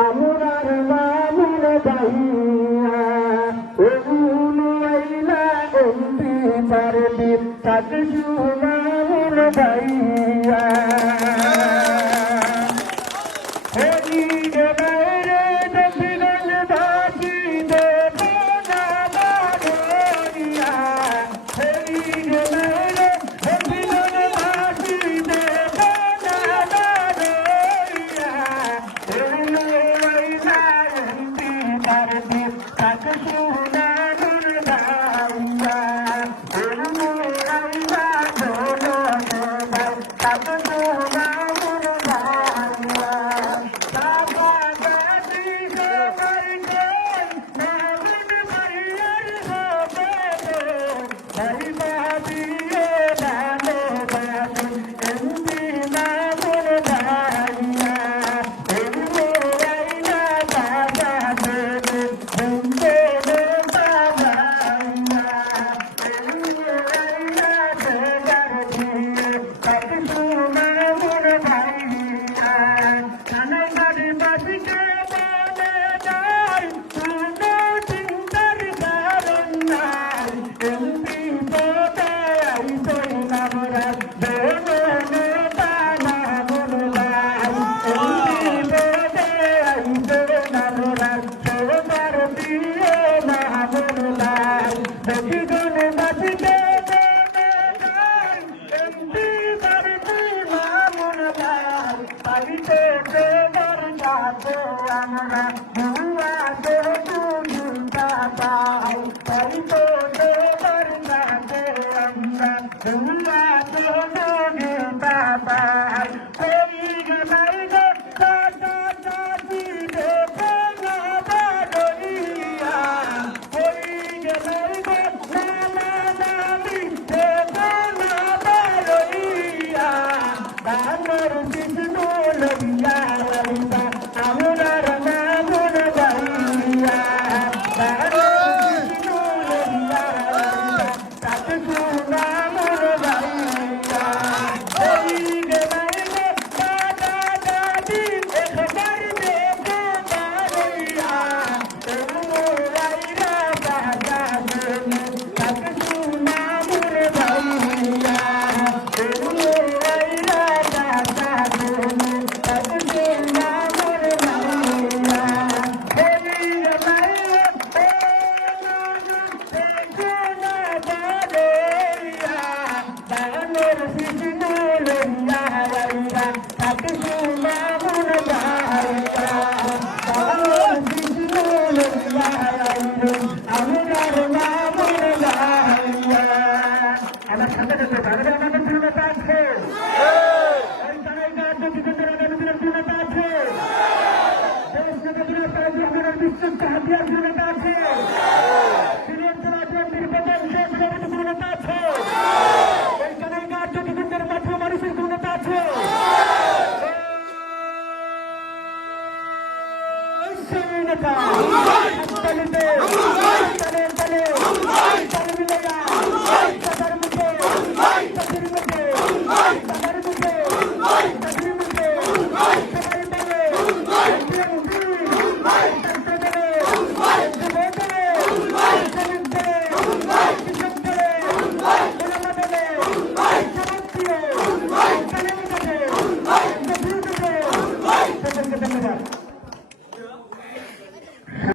আমরার মামুন ভাইয়া ওগুন ওইলা এমপি পারবি তাকসু মামুন ভাইয়া হরি গেলে দক্ষিণ বাসি দেব না বাড়িয়া হরি গেলে দক্ষিণ বাসি দেব না বাড়িয়া তাকসু মামুন ভাইয়া তাকসু মামুন ভাইয়া আমরা দুয়া দে দুনিয়া পাই তাই তো দেবার কাছে আমরা দুয়া দে দুনিয়া পাই কই গলাই গো দাদা দাদি রে না বাড়িয়া কই গলাই গো নানা নানি রে না বাড়িয়া বানর বিষ্ণু লইয়া আমরার মামুন ভাইয়া বিষ্ণু লইয়া তাকসু মামুন ভাইয়া ওই গেলাই গো দাদা দাদি একবার দেখো বাড়িয়া রাইরা বাজা তাকসু মামুন ভাইয়া রাইরা বাজা তাকসু আমার সাথে সাথে ভারতের আমাদের পূর্ণতা আছে পূর্ণতা আছে দেশ নেতা আমাদের বিশ্বস্ত হাতিয়ার পূর্ণতা আছে পূর্ণতা আছে এই কানাইঘাট জ্যোতিকেন্দ্রের মাঠে মানুষের পূর্ণতা আছে মুখে